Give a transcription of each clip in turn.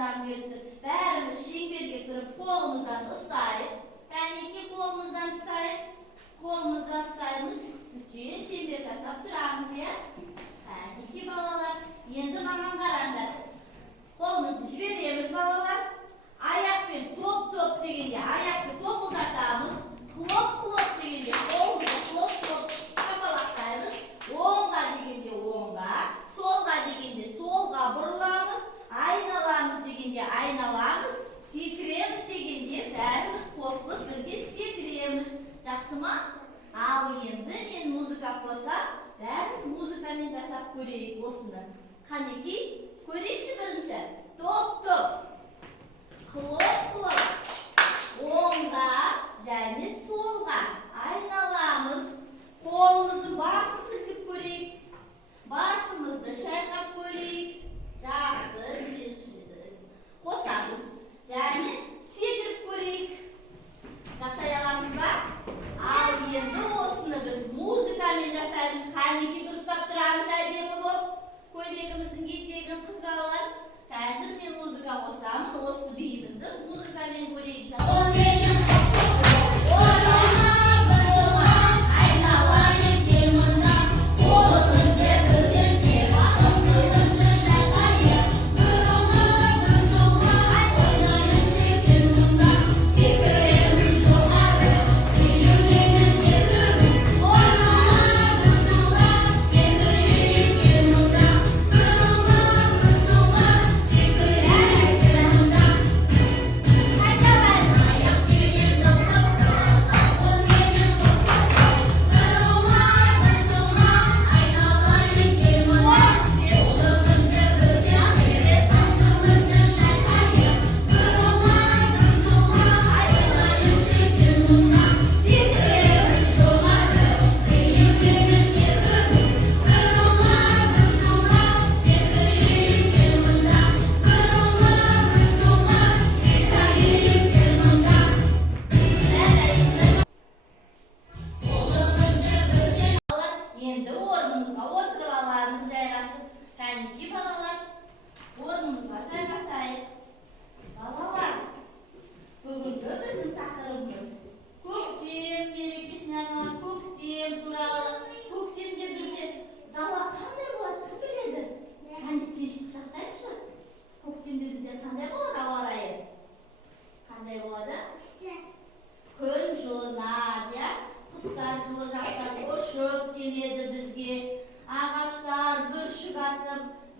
жазам келіп тұр. Бәріміз шеңберге тұрып, қолымыздан ұстайық. Кәнекей қолымыздан ұстайық. Қолымыздан ұстаймыз. Үлкен шеңбер жасап тұрамыз, иә? Кәнекей балалар. Енді маған қараңдар. Қолымызды жібереміз, балалар. Аяқпен топ-топ дегенде, аяқты топылдатамыз. Хлоп-хлоп дегенде, қолымызды хлоп-хлоп шапалақтаймыз. Оңға дегенде оңға, солға дегенде солға бұрыламыз. Айналамыз дегенде айналамыз. Секіреміз дегенде бәріміз қосылып бірге секіреміз. Жақсы ма? Ал енді мен музыка қосам, бәріміз музыкамен жасап көрейік осыны. Қанекей, көрейікші бірінші. Топ-топ. Хлоп-хлоп. Оңға және солға айналамыз. Қолымыздың басын сілкіп көрейік. Басымызды шайқап көрейік. Жақсы, қосамыз. Және секіріп көрейік. Жасай аламыз ба? Ал енді осыны біз музыкамен жасаймыз. Қанекей дұрыстап тұрамыз әдемі болып. Көйлегіміздің етегін қыз балалар. Қазір мен музыка қосамын. Осы биімізді музыкамен көрейік.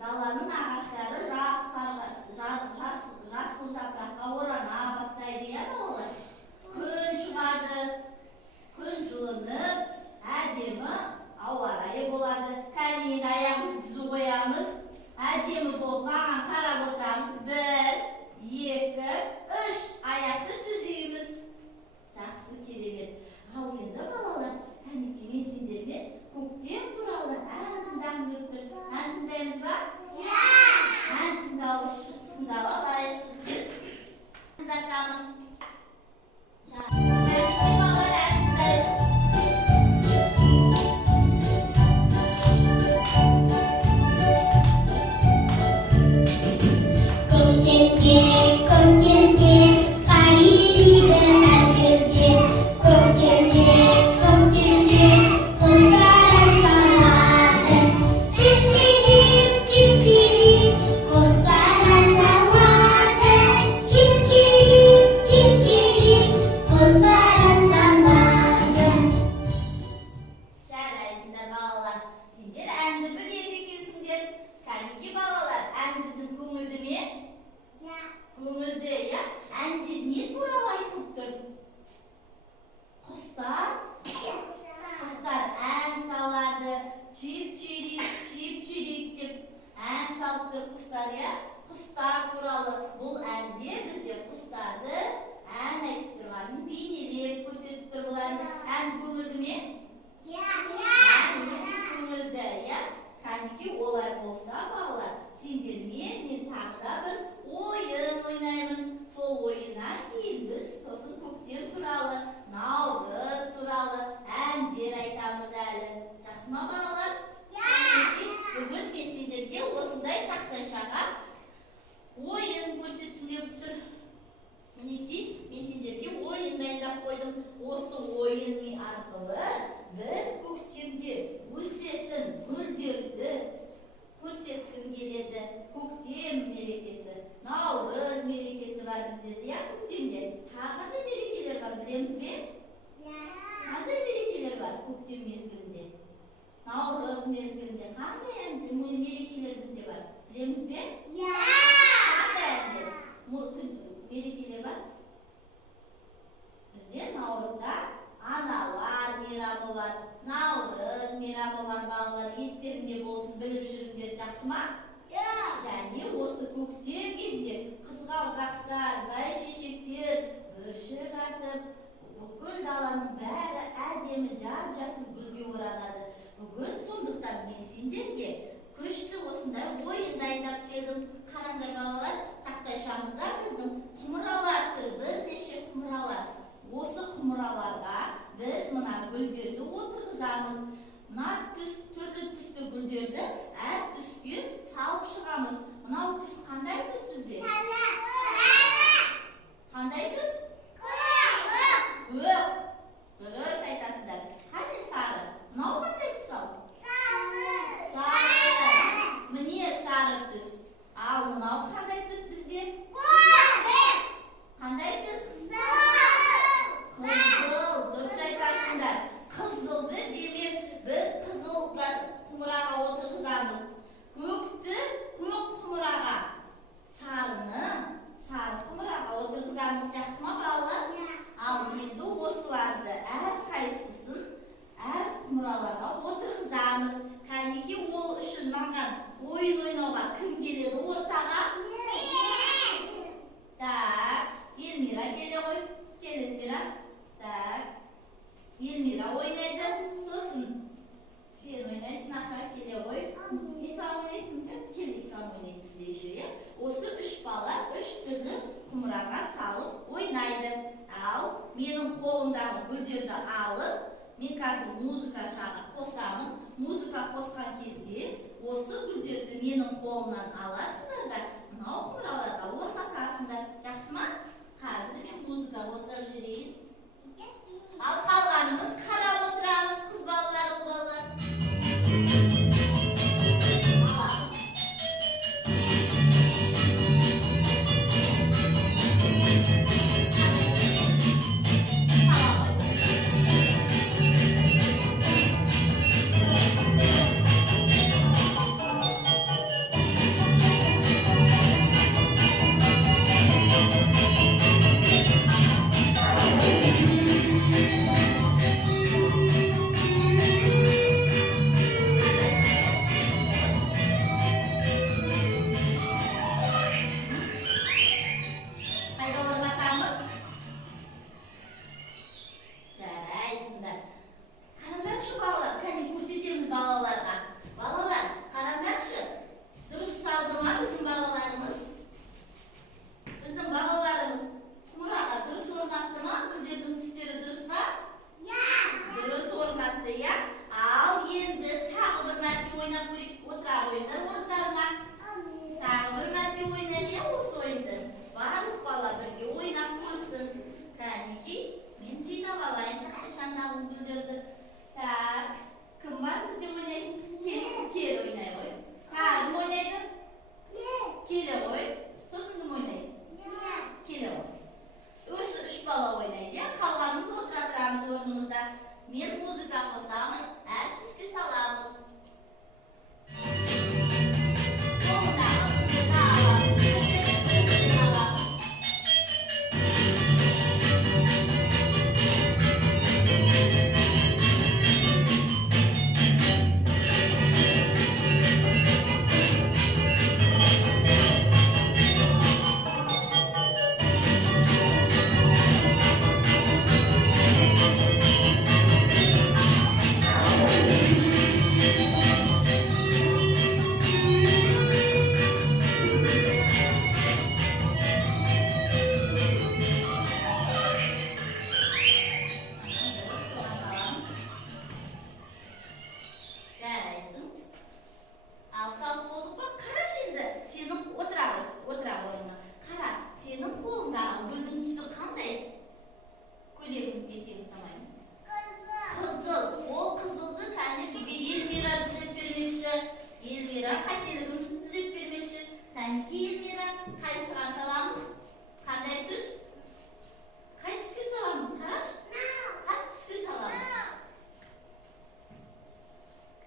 Даланың ағаштары жасыл жапыраққа орана бастайды, иә балалар? Күн шығады, күн жылынып, әдемі ауа райы болады. Кәнемен аяғымызды түзу қоямыз. Әдемі болып маған қарап отырамыз. 1, 2, 3 аяқты түзейміз. Жақсы, керемет. Ал енді балалар, кәнекей мен сендермен көктем туралы ән тыңдағым келіп тұр. Ән тыңдаймыз ба? Ән тыңдап алайық. Тыңдатамын. Кәнекей балалар, ән тыңдаймыз. Көңілді, иә? Әнде не туралы айтылып тұр? Құстар ән салады, чип-чирик деп ән салып тұр құстар, иә? Құстар туралы бұл әнде бізде құстарды ән айтып тұрғанын бейнелеп көрсетіп тұр. Бұл ән көңілді ме? Ән өте көңілді, иә? Кәнекей олай болса, балалар, сендермен мен тағы да бір ойын ойнаймын. Сол ойыннан кейін біз сосын көктем туралы, наурыз туралы әндер айтамыз әлі. Жақсы ма балалар? Бүгін мен сендерге осындай тақтайшаға ойын көрсетемін. мезгілінде қандай мерекелер бізде бар? Білеміз бе? Иә. Қандай мерекелер бар? Бізде наурызда аналар мейрамы бар, наурыз мейрамы бар, балалар естеріңде болсын, біліп жүріңдер, жақсы ма? Және осы көктем кезінде қызғалдақтар, бәйшешектер бүршік атып, бүкіл даланың бәрі әдемі жап-жасыл гүлге оранады. Бүгін сондықтан мен сендерге күшті осындай ойын дайындап келдім. Қараңдар балалар, тақтайшамызда біздің құмыралар тұр, бірнеше құмыралар. Осы құмыраларға біз мына гүлдерді отырғызамыз. Мына түрлі түсті гүлдерді әр түске салып шығамыз. Мынау түс қандай түс бізде? Қандай түс? Көк. Дұрыс айтасыздар. Қане сары? Мынау қандай түс ал? Сары. Міне сары түс. Ал мынау қандай түс бізде? Қандай түс? Қызыл. Дұрыс айтасыңдар. Қызылды демек біз қызыл құмыраға отырғызамыз. Көкті көк құмыраға, сарыны сары құмыраға отырғызамыз. Жақсы ма балалар? Ал енді осыларды әр қайсысын әр құмыраларға отырғызамыз. Кәнеки ол үшін маған ойын ойнауға кім келеді ортаға? Так, Елмира келе ғой. Кел, Елмира. Так, Елмира ойнайды. Сосын сен ойнайсың, аха, келе ғой. Ислам ойнайсың, кел, Ислам ойнайды бізде еще, иә? Осы үш бала үш түрлі құмыраға салып ойнайды. Ал менің қолымдағы гүлдерді алып, мен қазір музыка жағы қосамын. Музыка қосқан кезде осы гүлдерді менің қолымнан аласыңдар да мынау құмыраларға орнатасыңдар. Жақсы ма? Қазір мен музыка қосып жүрейін. Ал қалғанымыз қарап отырамыз, қыз балалар, ұл балалар. Мен музыка қосамын, әр түске саламыз.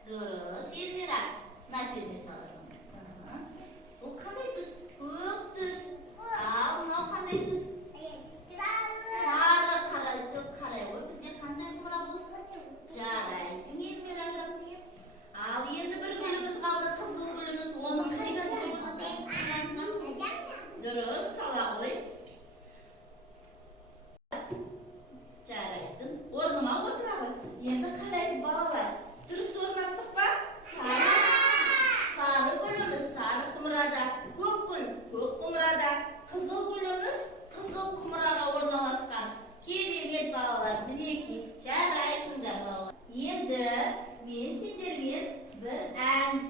Дұрыс,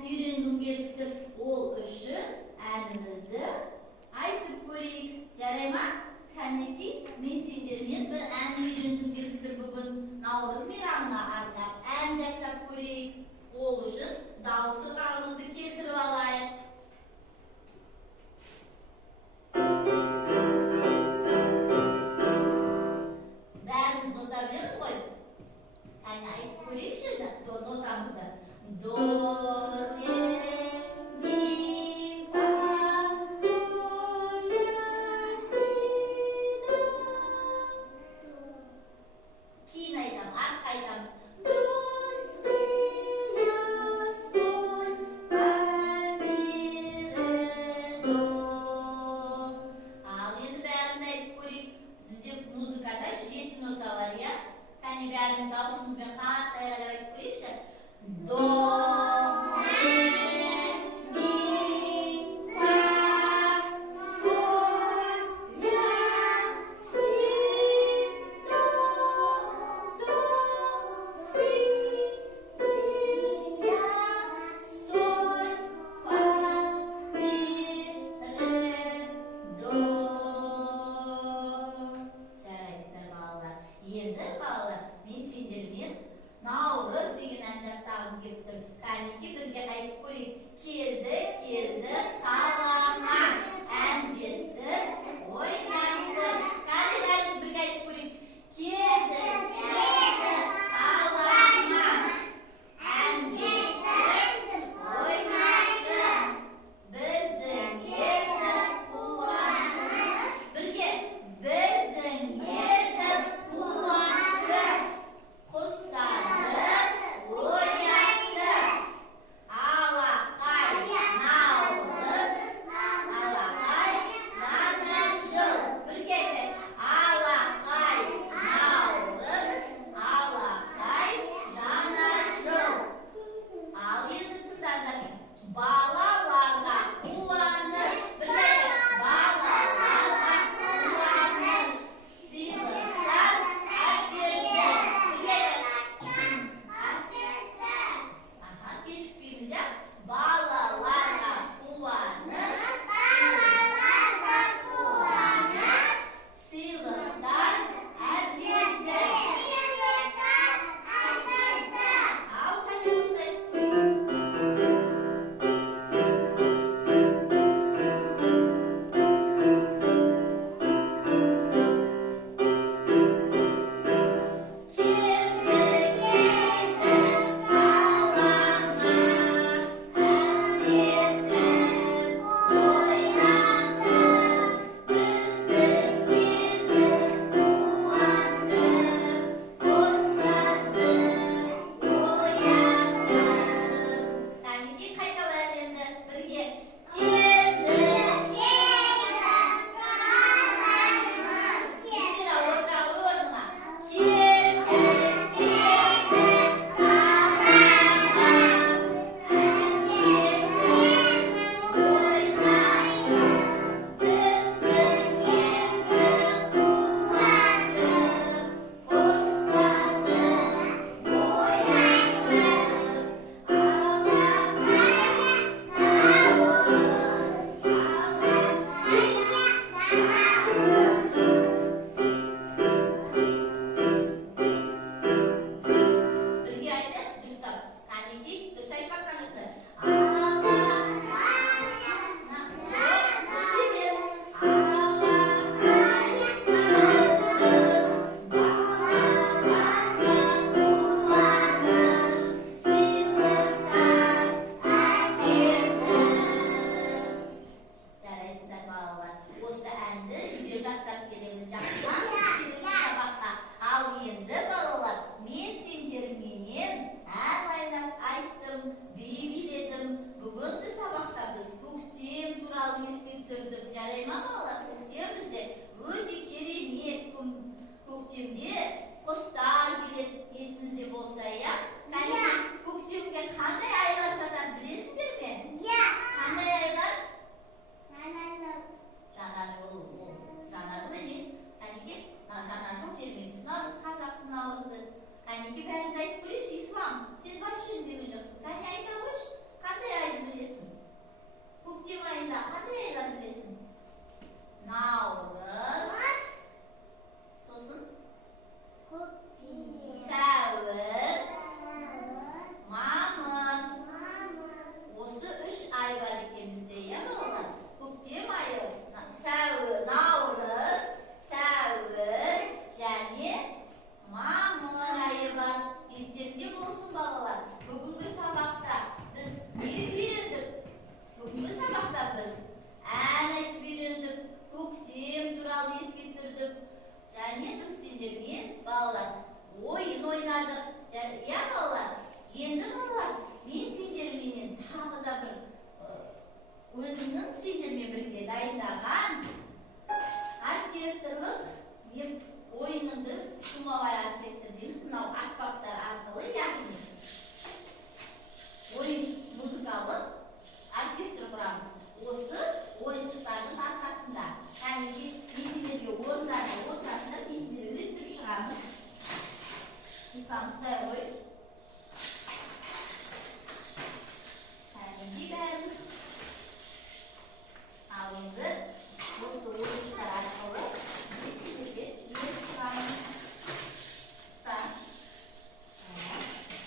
үйренгім келіп тұр. Ол үшін әнімізді айтып көрейік. Жарай ма? Кәнекей, мен сендермен бір ән үйренгім келіп тұр бүгін. Наурыз мейрамына арнап ән жаттап көрейік. Ол үшін дауысырғанымызды келтіріп алайық. Бәріміз нота білеміз ғой? Кәне айтып көрейікші нотамызды. До, ре, ми, фа, соль, ля, си, до. Кейін айтамыз, артқа айтамыз. До, си, ля, соль, фа, ми, ре, до. Ал енді бәріміз айтып көрейік. Бізде музыкада 7 нота бар, иә? Кәне бәріміз дауысымызбен қатты айғайлап айтып көрейікші. До, ре, ми, фа, соль, ля, си, до, си, ля, соль, фа, ми, ре, до. Жарайсыздар балалар. Енді балалар, мен сендермен Наурыз деген ән жаттағым келіп тұр. Кәнекей бірге айтып көрейік. Келді, келді, қалама, әндетті, ойнаңыз. Кәне бәріміз бірге айтып көрейік. Келді, келді, қалама, әндетті, ойнаңыз. Біздің ерді қуаныңыз. Бірге, біздің ерді қуаныңыз. Құстарды оятыңыз. Алақай наурыз, алақай жаңа жыл. Бірге айтайық. Алақай наурыз, алақай жаңа жыл. Ал енді тыңдаңдар. Балаларға қуаныш. Бірге айтайық. Балаларға қуаныш. Сыйлықтар әперді. Бірге айтайық. Кешікпейміз, иә? Балаларға қуаныш. Сыйлықтар әперді. Ал кәне осылай айтып көрейік. Келді, келді, қалама, әндетті, ойнаңыз. Біздің елді қуантып, құстарды оятыңыз. Кәнекей қайталайық енді бірге. Келді, Ешкіра отыра ғой орныңа. Келді, келді, қалама, әндетті, ойнаңыз. Біздің елді қуантып, құстарды оятыңыз. Бірге айтайықшы дұрыстап. Кәнекей дұрыс айтып жатқаныңызды. Жарайсыздар балалар. Осы әнді үйде жаттап келеміз. Жақсы ма? Келесі сабаққа. Ал енді балалар, мен сендерменен ән ойнап айттым, би биледім. Бүгінгі сабақта біз көктем туралы еске түсірдік. Жарай ма балалар? Көктем бізде өте керемет. Көктемде құстар келеді, есіңізде болса, иә? Көктемге қандай айлар жатады білесіңдер ме? Қандай айлар? Жаңа жыл. Жаңа жыл емес. Кәнекей, жаңа жыл 23 наурыз, қазақтың наурызы. Кәнекей бәріміз айтып көрейікші, ислам. Сен вообще білмеген жоқсың. Кәне айта қойшы. Қандай дайындаған оркестрлік ойыныңды шумабай оркестр дейміз. Мынау аспаптар арқылы, яғни ойын музыкалық оркестр құрамыз. Осы ойыншықтардың арқасында кәдімгі сендерге орындарда отырасыңдар, сендер үлестіріп шығамыз. Ислам ұстай ғой. Кәдімгі бәріміз. Ал енді осы ойыншықтар арқылы сендерге үлестіріп шығамыз. Ұста.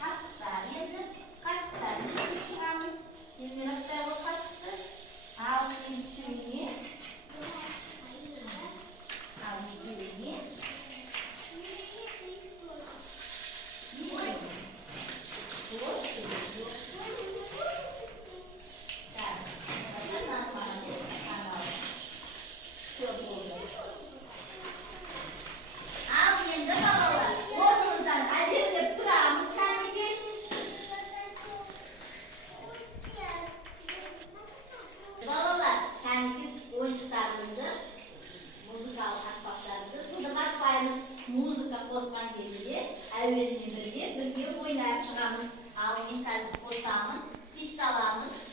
Қасықтар енді. Қасықтарын үлестіріп шығамыз. Сендер ұстай ғой қасықты. Ал екеуіне. Ал екеуіне. Музыка қосқан кезінде әуенімен бірге ойнап шығамыз. Ал мен қазір қосамын, пишталамыз.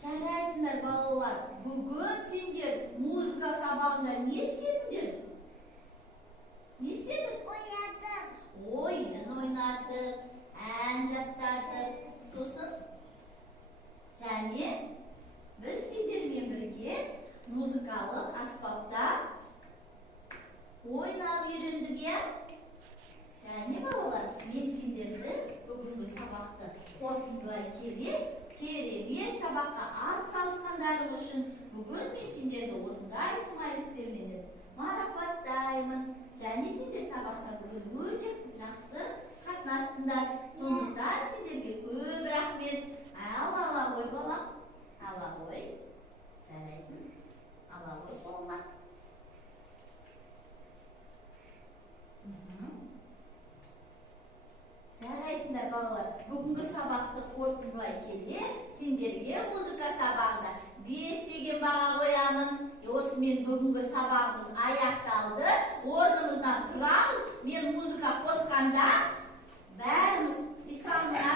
Жарайсыңдар балалар, бүгін сендер музыка сабағында не істедіңдер? Не істедік? Ойнадық. Ойын ойнадық, ән жаттадық. Сосын және біз сендермен бірге музыкалық аспапта ойнап үйрендік, иә? Және балалар, мен сендерді бүгінгі сабақты қорытындылай келе керемет сабаққа ат салысқандары үшін бүгін мен сендерді осындай смайликтермен марапаттаймын. Және сендер сабақта бүгін өте жақсы қатынастыңдар. Сондықтан сендерге көп рахмет. Ала ғой балам. Ала ғой. Жарайсың. Ала ғой қолыңа. Жарайсыңдар балалар. балалар, бүгінгі сабақты қорытындылай келе, сендерге музыка сабағында 5 деген баға қоямын. Осымен бүгінгі сабағымыз аяқталды. Орнымыздан тұрамыз. Мен музыка қосқанда бәріміз исламның